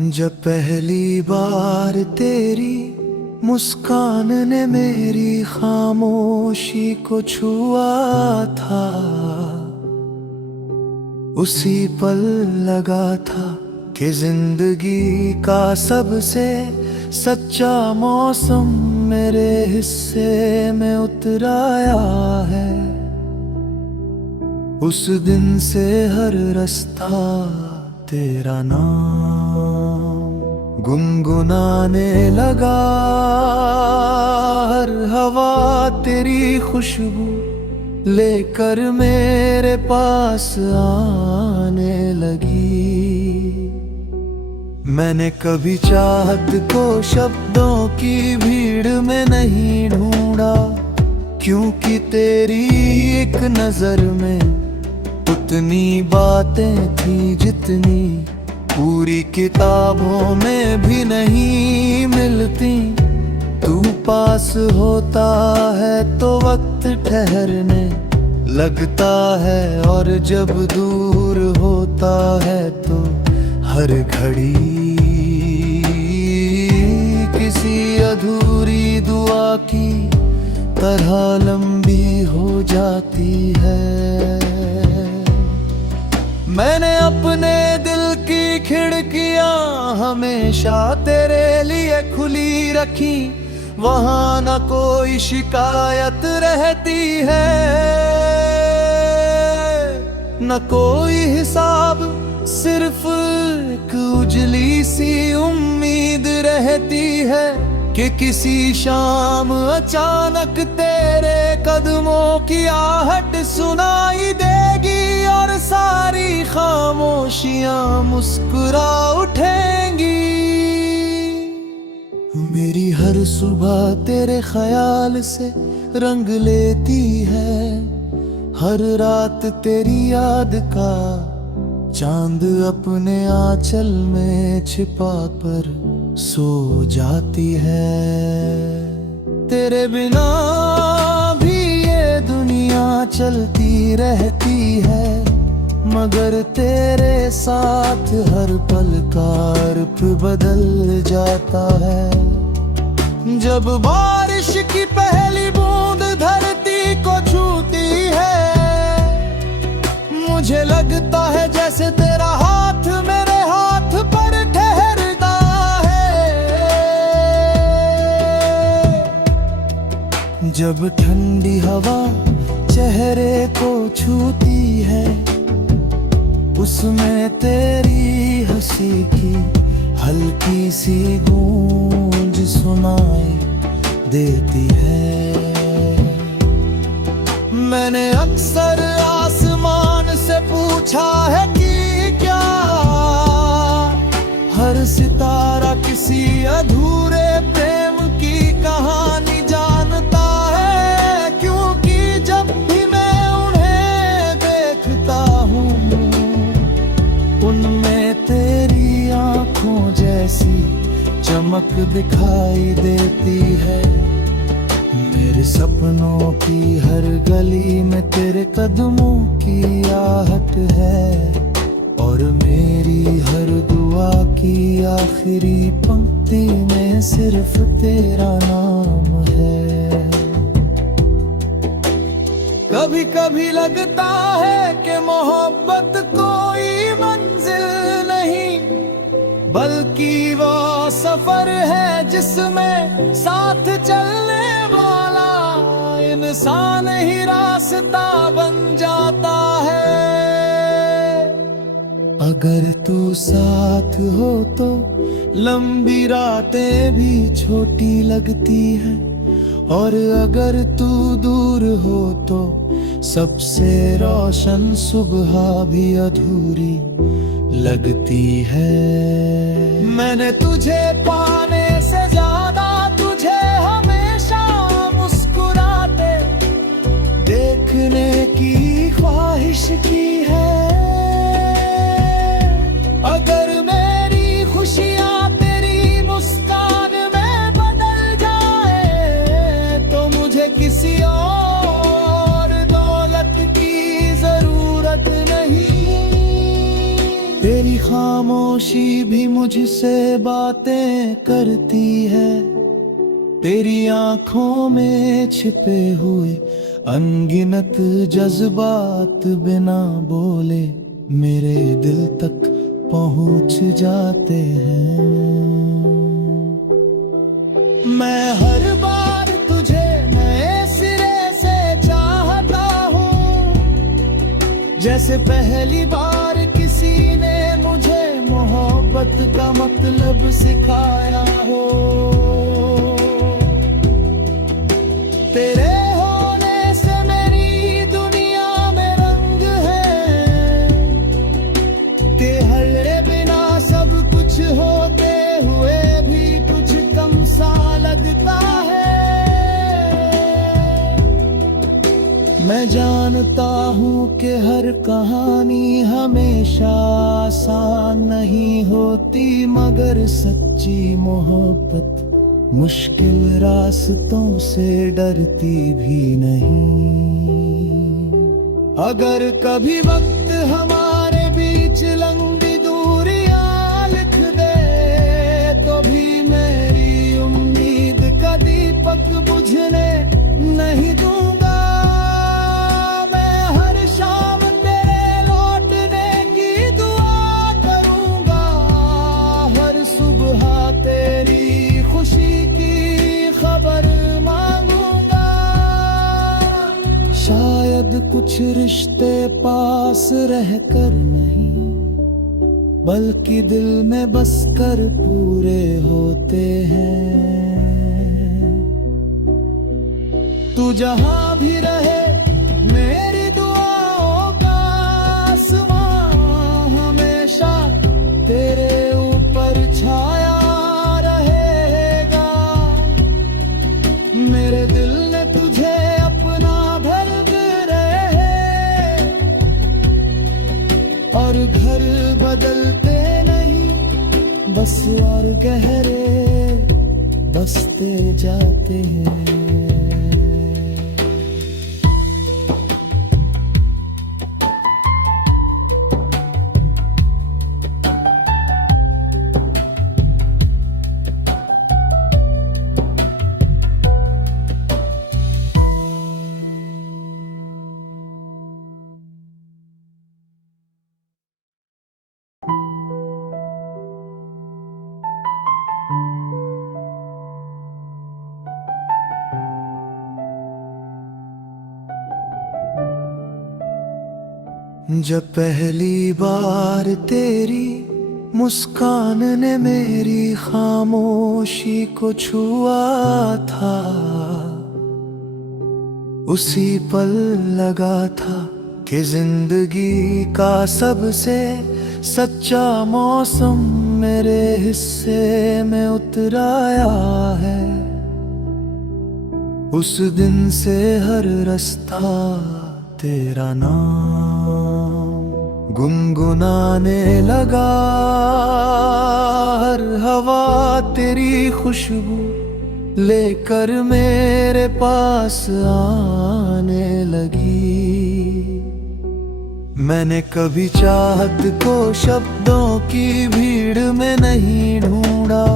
जब पहली बार तेरी मुस्कान ने मेरी खामोशी को छुआ था, उसी पल लगा था कि जिंदगी का सबसे सच्चा मौसम मेरे हिस्से में उतर आया है। उस दिन से हर रास्ता तेरा नाम गुनगुनाने लगा, हर हवा तेरी खुशबू लेकर मेरे पास आने लगी। मैंने कभी चाहत को शब्दों की भीड़ में नहीं ढूंढा, क्योंकि तेरी एक नजर में उतनी बातें थी जितनी पूरी किताबों में भी नहीं मिलती। तू पास होता है तो वक्त ठहरने लगता है, और जब दूर होता है तो हर घड़ी किसी अधूरी दुआ की तरह लंबी हो जाती है। मैंने अपने दिल की खिड़कियां हमेशा तेरे लिए खुली रखी, वहां न कोई शिकायत रहती है, न कोई हिसाब, सिर्फ एक उजली सी उम्मीद रहती है कि किसी शाम अचानक तेरे कदमों की आहट सुनाई देगी और सारी खामोशियां मुस्कुरा उठेंगी। मेरी हर सुबह तेरे ख्याल से रंग लेती है, हर रात तेरी याद का चांद अपने आंचल में छिपा कर सो जाती है। तेरे बिना भी ये दुनिया चलती रहती है, मगर तेरे साथ हर पल का अर्थ बदल जाता है। जब बारिश की पहली बूंद धरती को छूती है, मुझे लगता है जैसे तेरा हाथ मेरे हाथ पर ठहरता है। जब ठंडी हवा चेहरे को छूती है, उसमें तेरी हंसी की हल्की सी गूंज सुनाई देती है। मैंने अक्सर आसमान से पूछा है कि क्या हर सितारा किसी अधूरे प्रेम की कहानी जानता है, क्योंकि जब भी मैं उन्हें देखता हूँ उनमें तेरी आंखों जैसी चमक दिखाई देती है। मेरे सपनों की हर गली में तेरे कदमों की आहट है, और मेरी हर दुआ की आखिरी पंक्ति में सिर्फ तेरा नाम है। कभी कभी लगता है कि मोहब्बत कोई मंजिल नहीं, बल्कि वो सफर है जिसमें साथ चलने वाला इंसान ही रास्ता बन जाता है। अगर तू साथ हो तो लंबी रातें भी छोटी लगती हैं, और अगर तू दूर हो तो सबसे रोशन सुबह भी अधूरी लगती है। मैंने तुझे पाने से ज्यादा तुझे हमेशा मुस्कुराते देखने की ख्वाहिश की है। अगर मेरी खुशियाँ तेरी मुस्कान में बदल जाए तो मुझे किसी और दौलत की जरूरत नहीं। तेरी खामोश खामोशी भी मुझसे बातें करती है। तेरी आंखों में छिपे हुए अनगिनत जज्बात बिना बोले मेरे दिल तक पहुंच जाते हैं। मैं हर बार तुझे नए सिरे से चाहता हूँ, जैसे पहली बार किसी ने मुझे मोहब्बत का मतलब सिखाया हो। तेरे होने से मेरी दुनिया में रंग है, तेरे बिना सब कुछ होते हुए भी कुछ कम सा लगता है। मैं जानता हूँ कि हर कहानी हमेशा आसान नहीं होती, मगर सच्ची मोहब्बत मुश्किल रास्तों से डरती भी नहीं। अगर कभी वक्त हमारे बीच लंबी दूरियां लिख दे, तो भी मेरी उम्मीद का दीपक बुझने नहीं दूंगा। मैं हर शाम तेरे लौटने की दुआ करूंगा, हर सुबह तेरी खुशी की खबर मांगूंगा। शायद कुछ रिश्ते पास रहकर नहीं, बल्कि दिल में बसकर पूरे होते हैं। तू जहां भी रहे मेरी दुआओं का आसमां हमेशा तेरे ऊपर छाया रहेगा। मेरे दिल ने तुझे अपना दर्द रहे, और घर बदलते नहीं बस और गहरे बसते जाते हैं। जब पहली बार तेरी मुस्कान ने मेरी खामोशी को छुआ था, उसी पल लगा था कि जिंदगी का सबसे सच्चा मौसम मेरे हिस्से में उतर आया है। उस दिन से हर रास्ता तेरा नाम गुनगुनाने लगा, हर हवा तेरी खुशबू लेकर मेरे पास आने लगी। मैंने कभी चाहत को शब्दों की भीड़ में नहीं ढूंढा,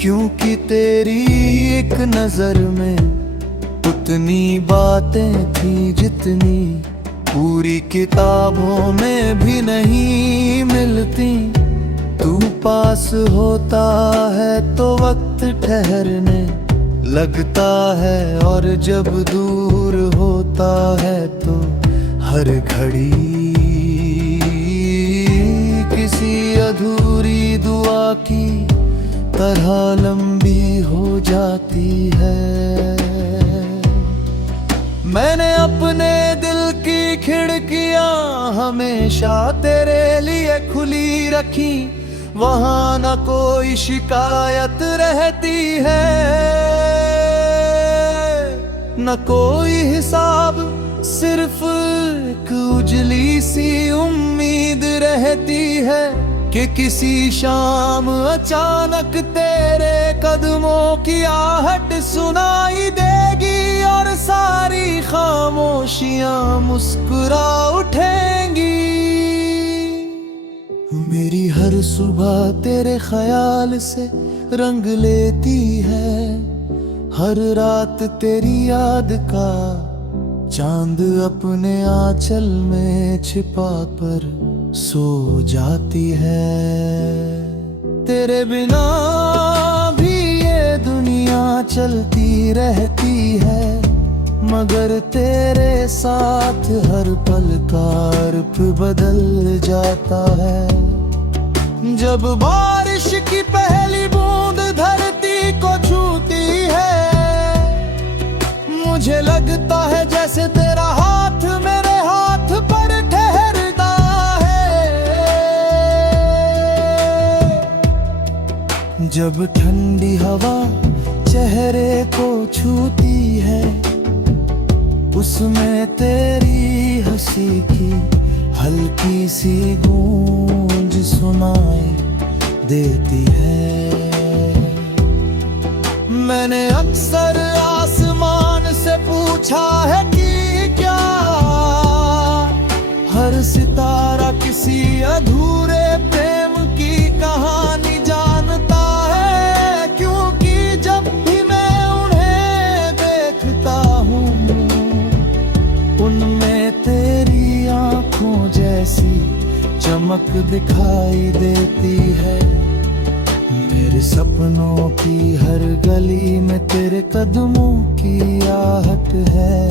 क्योंकि तेरी एक नजर में उतनी बातें थी जितनी पूरी किताबों में भी नहीं मिलती। तू पास होता है तो वक्त ठहरने लगता है, और जब दूर होता है तो हर घड़ी किसी अधूरी दुआ की तरह लंबी हो जाती है। मैंने अपने दिल की खिड़कियां हमेशा तेरे लिए खुली रखी, वहां न कोई शिकायत रहती है, न कोई हिसाब, सिर्फ एक उजली सी उम्मीद रहती है कि किसी शाम अचानक तेरे कदमों की आहट सुनाई देगी, और सारी खामोशियां मुस्कुरा उठेंगी। मेरी हर सुबह तेरे ख्याल से रंग लेती है, हर रात तेरी याद का चांद अपने आंचल में छिपा कर सो जाती है। तेरे बिना भी ये दुनिया चलती रहती है, मगर तेरे साथ हर पल का अर्थ बदल जाता है। जब बारिश की पहली बूंद धरती को छूती है, मुझे लगता है जैसे तेरा हाथ मेरे हाथ पर ठहरता है। जब ठंडी हवा चेहरे को छूती है, उसमें तेरी हंसी की हल्की सी गूंज सुनाई देती है। मैंने अक्सर आसमान से पूछा है कि क्या हर सितारा किसी अधूरे प्रेम की कहानी जानता है, क्योंकि जब भी मैं उन्हें देखता हूँ उनमें तेरी आंखों जैसी चमक दिखाई देती है। मेरे सपनों की हर गली में तेरे कदमों की आहट है,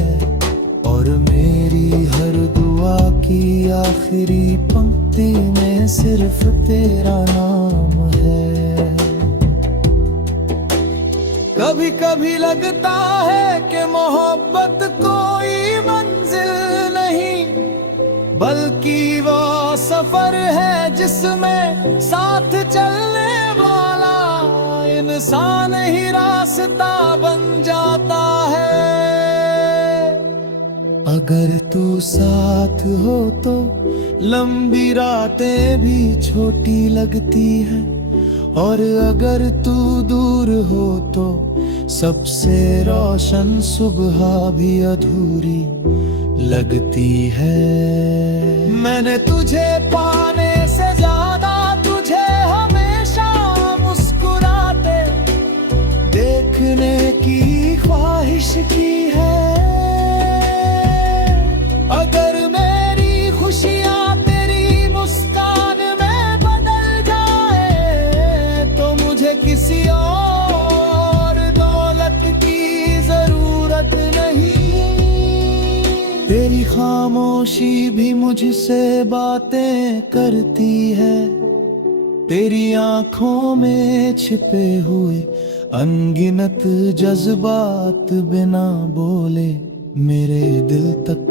और मेरी हर दुआ की आखिरी पंक्ति में सिर्फ तेरा नाम है। कभी कभी लगता है कि मोहब्बत कोई मंजिल नहीं, बल्कि वो सफर है जिसमें साथ चलने वाला इंसान ही रास्ता बन जाता है। अगर तू साथ हो तो लंबी रातें भी छोटी लगती है, और अगर तू दूर हो तो सबसे रोशन सुबह भी अधूरी लगती है। मैंने तुझे पाने से ज्यादा तुझे हमेशा मुस्कुराते देखने की ख्वाहिश की है। अगर मेरी खुशियाँ तेरी मुस्कान में बदल जाए तो मुझे किसी और दौलत की जरूरत नहीं। तेरी खामोशी भी मुझसे बातें करती है, तेरी आंखों में छिपे हुए अनगिनत जज्बात बिना बोले मेरे दिल तक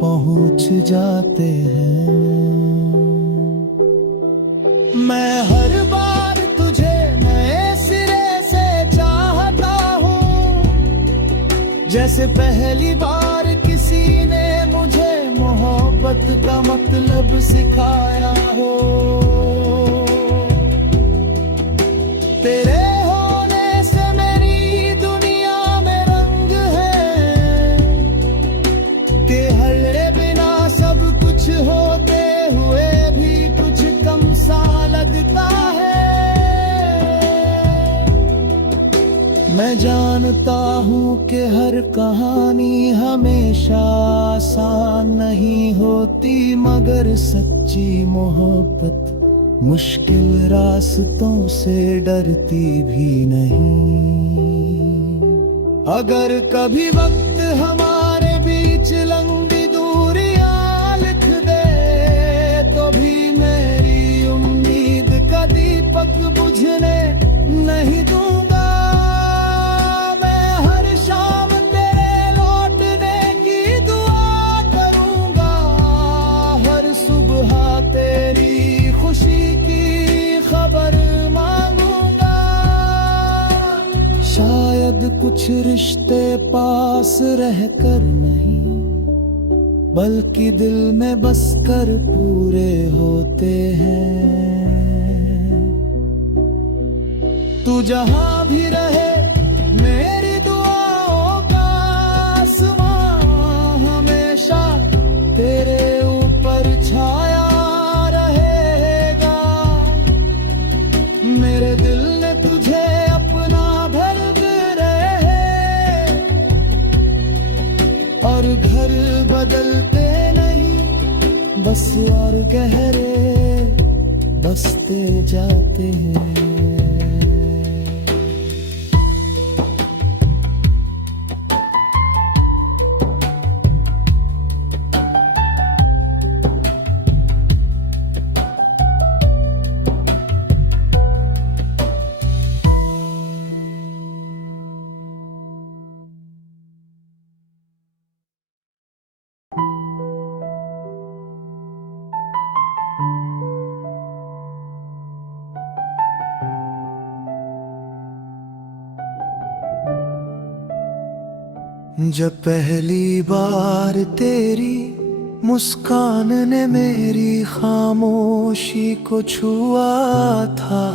पहुंच जाते हैं। मैं हर बार तुझे नए सिरे से चाहता हूँ, जैसे पहली बार किसी ने मुझे मोहब्बत का मतलब सिखाया हो। तेरे होने से मेरी दुनिया में रंग है, तेरे बिना सब कुछ होते हुए भी कुछ कम सा लगता है। मैं जानता हूँ कि हर कहानी हमेशा आसान नहीं होती, मगर सच्ची मोहब्बत मुश्किल रास्तों से डरती भी नहीं। अगर कभी वक्त हमारे बीच लंबी दूरियां लिख दे तो भी मेरी उम्मीद का दीपक बुझने नहीं दूंगा। शायद कुछ रिश्ते पास रहकर नहीं, बल्कि दिल में बसकर पूरे होते हैं। तू जहां भी रहे मेरी दुआओं का आसमां हमेशा तेरे ऊपर छाया रहेगा। गहरे बसते जाते हैं। जब पहली बार तेरी मुस्कान ने मेरी खामोशी को छुआ था,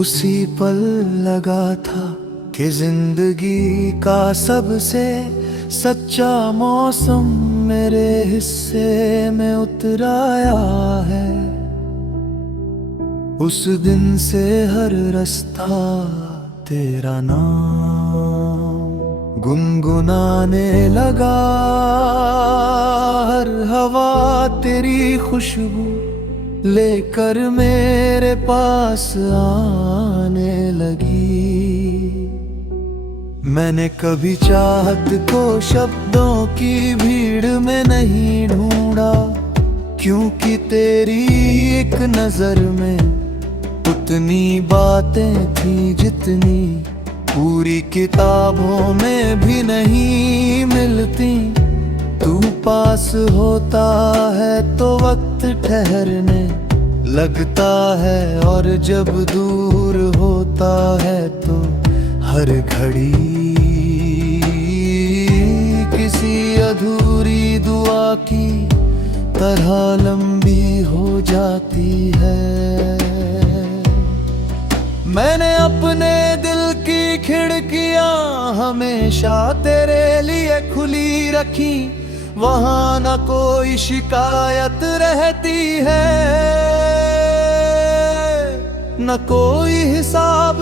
उसी पल लगा था कि जिंदगी का सबसे सच्चा मौसम मेरे हिस्से में उतर आया है। उस दिन से हर रास्ता तेरा नाम गुनगुनाने लगा, हर हवा तेरी खुशबू लेकर मेरे पास आने लगी। मैंने कभी चाहत को शब्दों की भीड़ में नहीं ढूंढा, क्योंकि तेरी एक नजर में उतनी बातें थी जितनी पूरी किताबों में भी नहीं मिलती। तू पास होता है तो वक्त ठहरने लगता है, और जब दूर होता है तो हर घड़ी किसी अधूरी दुआ की तरह लंबी हो जाती है। मैंने अपने दिल की खिड़कियां हमेशा तेरे लिए खुली रखी, वहां न कोई शिकायत रहती है, न कोई हिसाब,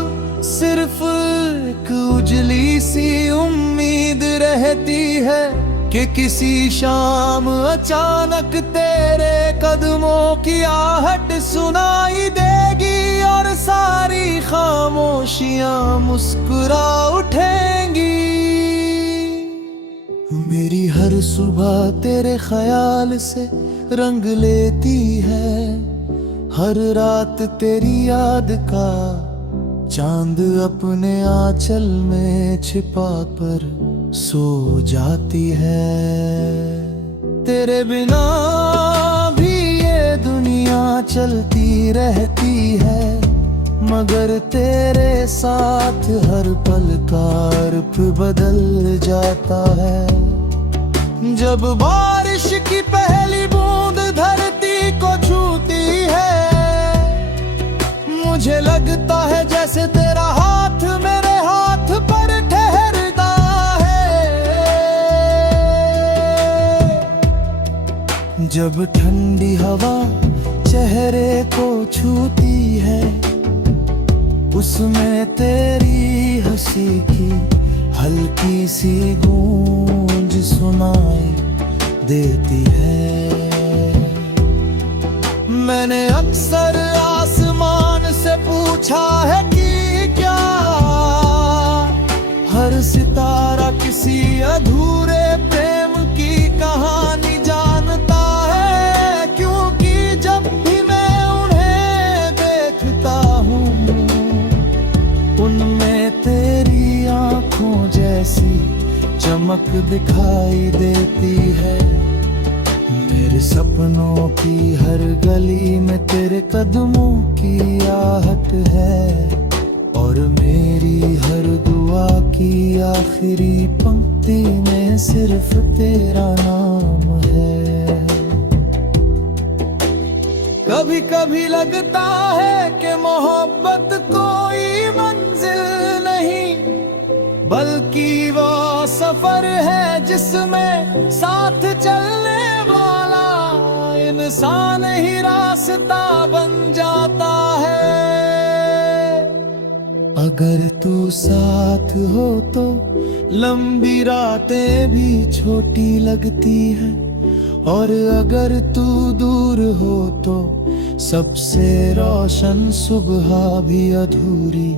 सिर्फ एक उजली सी उम्मीद रहती है कि किसी शाम अचानक तेरे कदमों की आहट सुनाई देगी और सारी खामोशियां मुस्कुरा उठेंगी। मेरी हर सुबह तेरे ख्याल से रंग लेती है, हर रात तेरी याद का चांद अपने आंचल में छिपा कर सो जाती है। तेरे बिना भी ये दुनिया चलती रहती है, मगर तेरे साथ हर पल का अर्थ बदल जाता है। जब बारिश की पहली बूंद धरती को छूती है, मुझे लगता है जैसे तेरा हाथ मेरे हाथ पर ठहरता है। जब ठंडी हवा चेहरे को छूती है, उसमें तेरी हंसी की हल्की सी गूंज सुनाई देती है। मैंने अक्सर आसमान से पूछा है कि क्या हर सितारा किसी अधूरे प्रेम की कहानी जानता है, क्योंकि जब भी मैं उन्हें देखता हूँ उनमें तेरी आंखों जैसी चमक दिखाई देती है। मेरे सपनों की हर गली में तेरे कदमों की आहट है, और मेरी हर दुआ की आखिरी पंक्ति में सिर्फ तेरा नाम है। कभी कभी लगता है कि मोहब्बत कोई मंजिल नहीं, बल्कि वो सफर है जिसमें साथ चलने वाला इंसान ही रास्ता बन जाता है। अगर तू साथ हो तो लंबी रातें भी छोटी लगती हैं, और अगर तू दूर हो तो सबसे रोशन सुबह भी अधूरी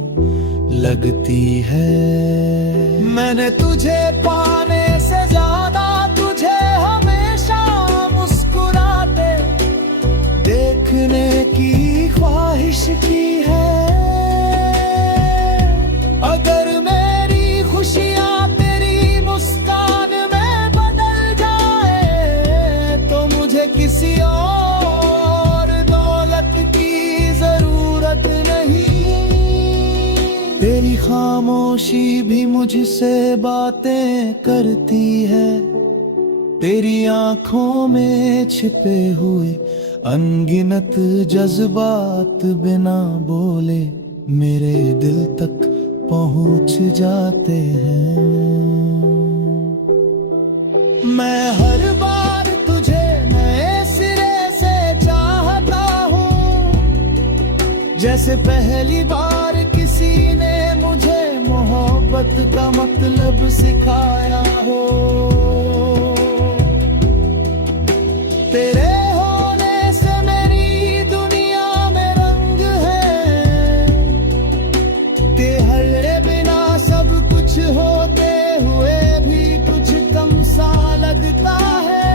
लगती है। मैंने तुझे पाने से ज्यादा तुझे हमेशा मुस्कुराते देखने की ख्वाहिश की है। अगर मेरी खुशियाँ तेरी मुस्कान में बदल जाए तो मुझे किसी और दौलत की जरूरत नहीं। तेरी खामोशी भी मुझसे बातें करती है। तेरी आंखों में छिपे हुए अनगिनत जज्बात बिना बोले मेरे दिल तक पहुंच जाते हैं। मैं हर बार तुझे नए सिरे से चाहता हूँ, जैसे पहली बार किसी ने मुझे मोहब्बत का मतलब सिखाया हो। तेरे होने से मेरी दुनिया में रंग है। तेरे बिना सब कुछ होते हुए भी कुछ कम सा लगता है।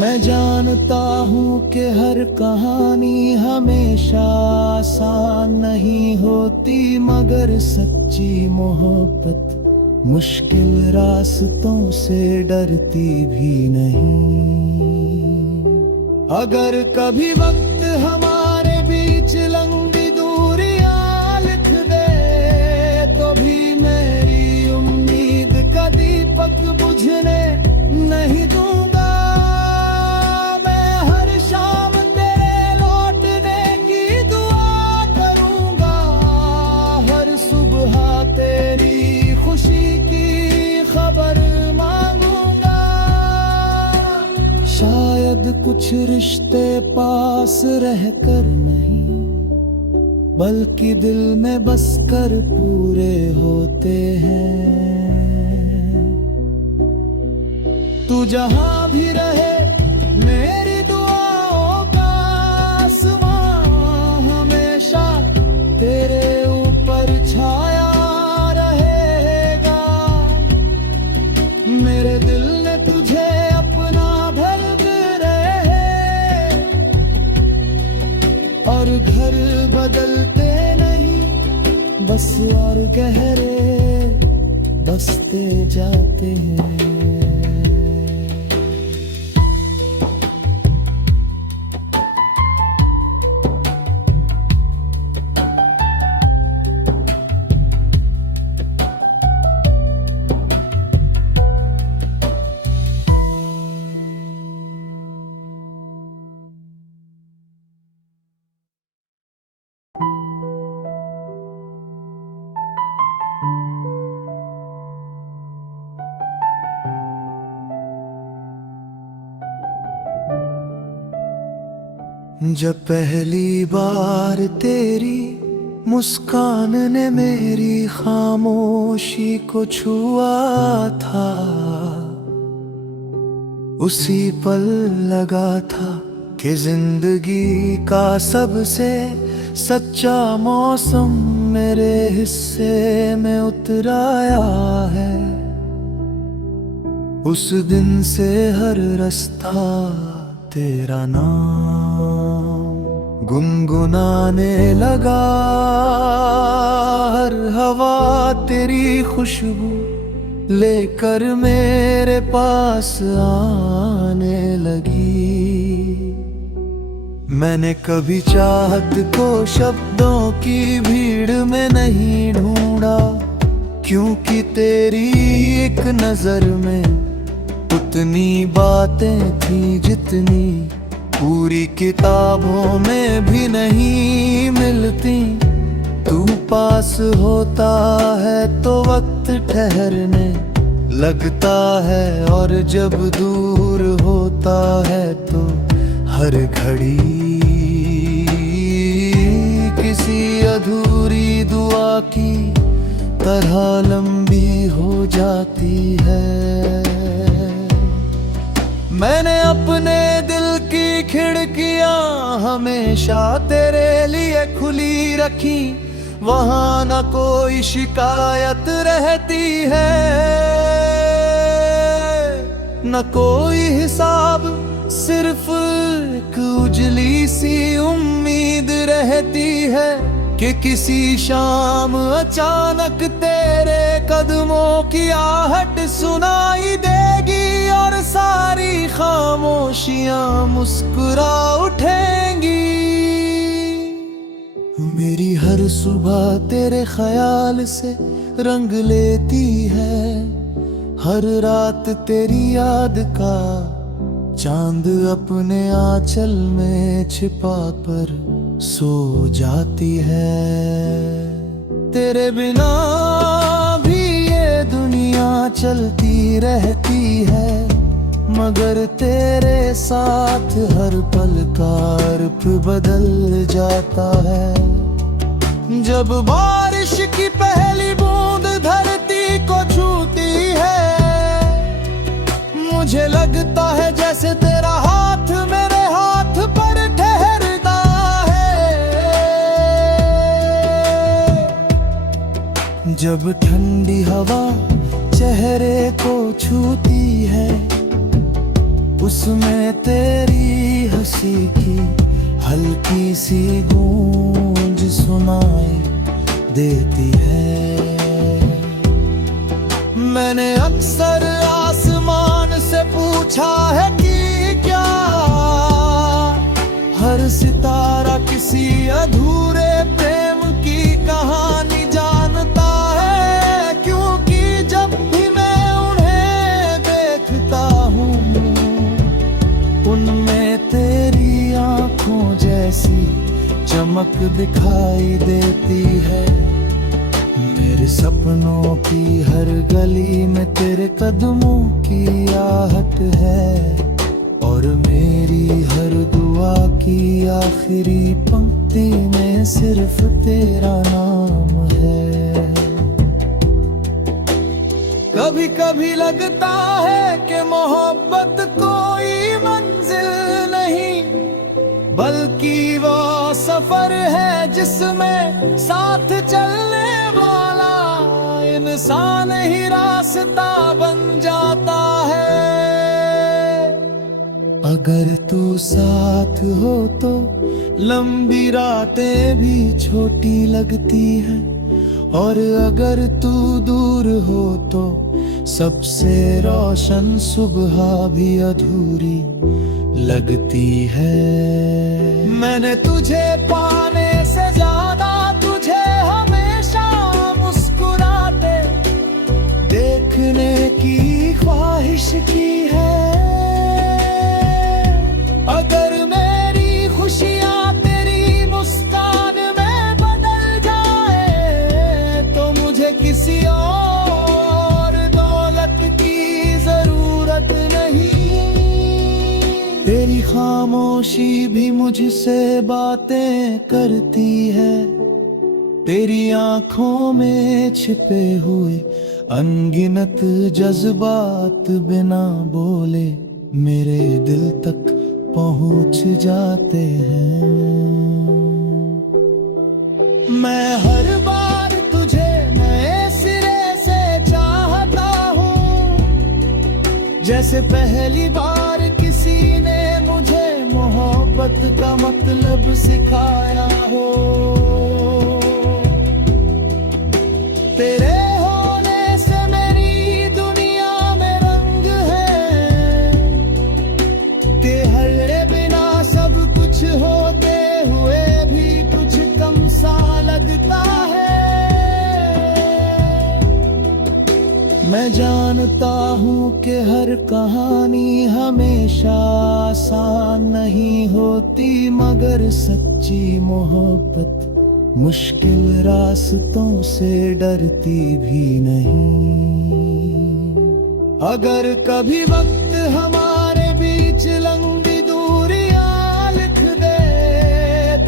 मैं जानता हूँ कि हर कहानी हमेशा आसान नहीं होती, मगर सच्ची मोहब्बत मुश्किल रास्तों से डरती भी नहीं। अगर कभी वक्त हमारे बीच लंबी दूरियां लिख दे तो भी मेरी उम्मीद का दीपक बुझने नहीं दूंगा। मैं हर शाम तेरे लौटने की दुआ करूंगा, हर सुबह तेरी खुशी की खबर मांगूंगा। शायद कुछ रिश्ते पास रहकर नहीं बल्कि दिल में बसकर पूरे होते हैं। तू जहां भी रहे मेरी दुआओं का आसमां हमेशा तेरे ऊपर छाया रहेगा। मेरे दिल ने तुझे अपना भर रहे और घर बदलते नहीं, बस और गहरे बसते जाते हैं। जब पहली बार तेरी मुस्कान ने मेरी खामोशी को छुआ था, उसी पल लगा था कि जिंदगी का सबसे सच्चा मौसम मेरे हिस्से में उतर आया है। उस दिन से हर रास्ता तेरा नाम गुनगुनाने लगा, हर हवा तेरी खुशबू लेकर मेरे पास आने लगी। मैंने कभी चाहत को शब्दों की भीड़ में नहीं ढूंढा, क्योंकि तेरी एक नजर में उतनी बातें थी जितनी पूरी किताबों में भी नहीं मिलती। तू पास होता है तो वक्त ठहरने लगता है, और जब दूर होता है तो हर घड़ी किसी अधूरी दुआ की तरह लंबी हो जाती है। मैंने अपने दिल की खिड़कियां हमेशा तेरे लिए खुली रखी, वहां न कोई शिकायत रहती है, न कोई हिसाब, सिर्फ एक उजली सी उम्मीद रहती है कि किसी शाम अचानक तेरे कदमों की आहट सुनाई देगी और सारी खामोशियां मुस्कुरा उठेंगी। मेरी हर सुबह तेरे ख्याल से रंग लेती है, हर रात तेरी याद का चांद अपने आंचल में छिपा कर सो जाती है। तेरे बिना भी ये दुनिया चलती रहती है, मगर तेरे साथ हर पल का अर्थ बदल जाता है। जब बारिश की पहली बूंद धरती को छूती है, मुझे लगता है जैसे तेरा हाथ मेरे हाथ पर ठहरता है। जब ठंडी हवा चेहरे को छूती है, उसमें तेरी हंसी की हल्की सी गूंज सुनाई देती है। मैंने अक्सर आसमान से पूछा है कि क्या हर सितारा किसी अधूरे प्रेम की कहानी जानता है, क्योंकि जब भी मैं उन्हें देखता हूँ उनमें तेरी आंखों जैसी चमक दिखाई देती है। मेरे सपनों की हर गली में तेरे कदमों की आहट है, और मेरी हर दुआ की आखिरी पंक्ति में सिर्फ तेरा नाम है। कभी कभी लगता है कि मोहब्बत कोई मंजिल नहीं, बल्कि वो सफर है जिसमें साथ चलने वाला इंसान ही रास्ता बन जाता है। अगर तू साथ हो तो लंबी रातें भी छोटी लगती हैं, और अगर तू दूर हो तो सबसे रोशन सुबह भी अधूरी लगती है। मैंने तुझे पाने से ज्यादा तुझे हमेशा मुस्कुराते देखने की ख्वाहिश की है। अगर मेरी खुशियां तेरी मुस्कान में बदल जाए तो मुझे किसी और दौलत की जरूरत नहीं। तेरी खामोशी भी मुझसे बातें करती है, तेरी आंखों में छिपे हुए अनगिनत जज्बात बिना बोले मेरे दिल तक पहुंच जाते हैं। मैं हर बार तुझे नए सिरे से चाहता हूँ, जैसे पहली बार किसी ने मुझे मोहब्बत का मतलब सिखाया हो। तेरे होने से मेरी दुनिया में रंग है, तेरे बिना सब कुछ होते हुए भी कुछ कम सा लगता है। मैं जानता हूँ कि हर कहानी हमेशा आसान नहीं होती, मगर सच्ची मोहब्बत मुश्किल रास्तों से डरती भी नहीं। अगर कभी वक्त हमारे बीच लंबी दूरियां लिख दे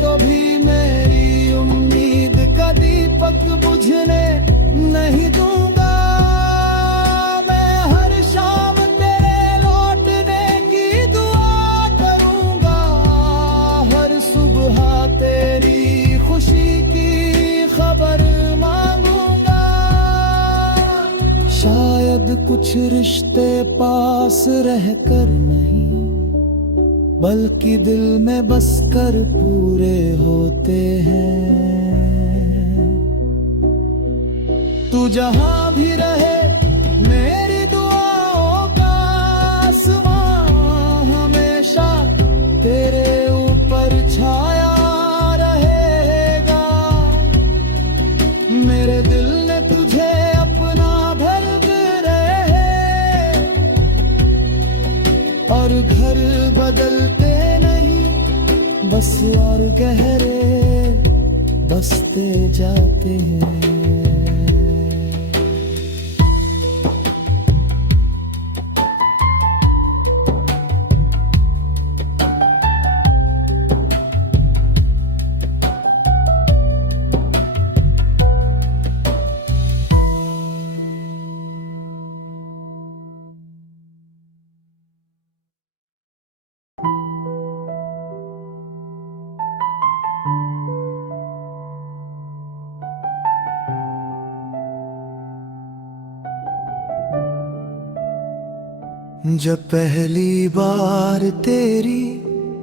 तो भी मेरी उम्मीद का दीपक बुझने नहीं दूंगा। मैं हर शाम तेरे लौटने की कुछ रिश्ते पास रह कर नहीं, बल्कि दिल में बस कर पूरे होते हैं। तू जहां भी रहे मेरी दुआओं का आसमां हमेशा तेरे ऊपर छाया रहेगा। मेरे दिल ने तुझे अपना घर रहे, और घर बदलते नहीं, बस और गहरे बसते जाते हैं। जब पहली बार तेरी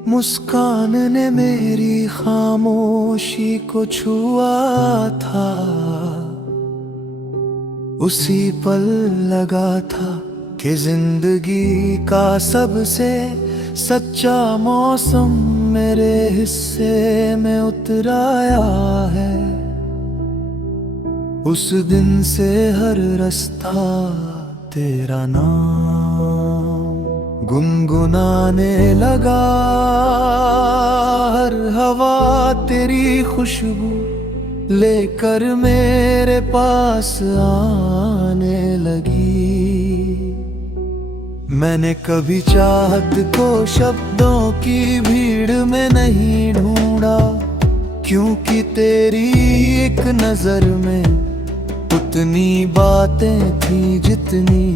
मुस्कान ने मेरी खामोशी को छुआ था, उसी पल लगा था कि जिंदगी का सबसे सच्चा मौसम मेरे हिस्से में उतर आया है। उस दिन से हर रास्ता तेरा नाम गुनगुनाने लगा, हर हवा तेरी खुशबू लेकर मेरे पास आने लगी। मैंने कभी चाहत को शब्दों की भीड़ में नहीं ढूंढा, क्योंकि तेरी एक नजर में उतनी बातें थी जितनी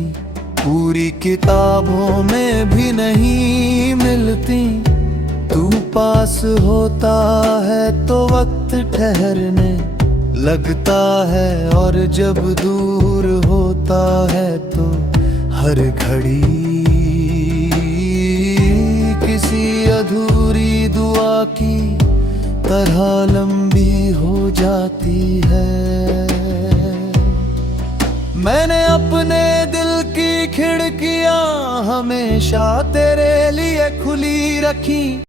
पूरी किताबों में भी नहीं मिलती। तू पास होता है तो वक्त ठहरने लगता है, और जब दूर होता है तो हर घड़ी किसी अधूरी दुआ की तरह लंबी हो जाती है। मैंने अपने दिल की खिड़कियां हमेशा तेरे लिए खुली रखी।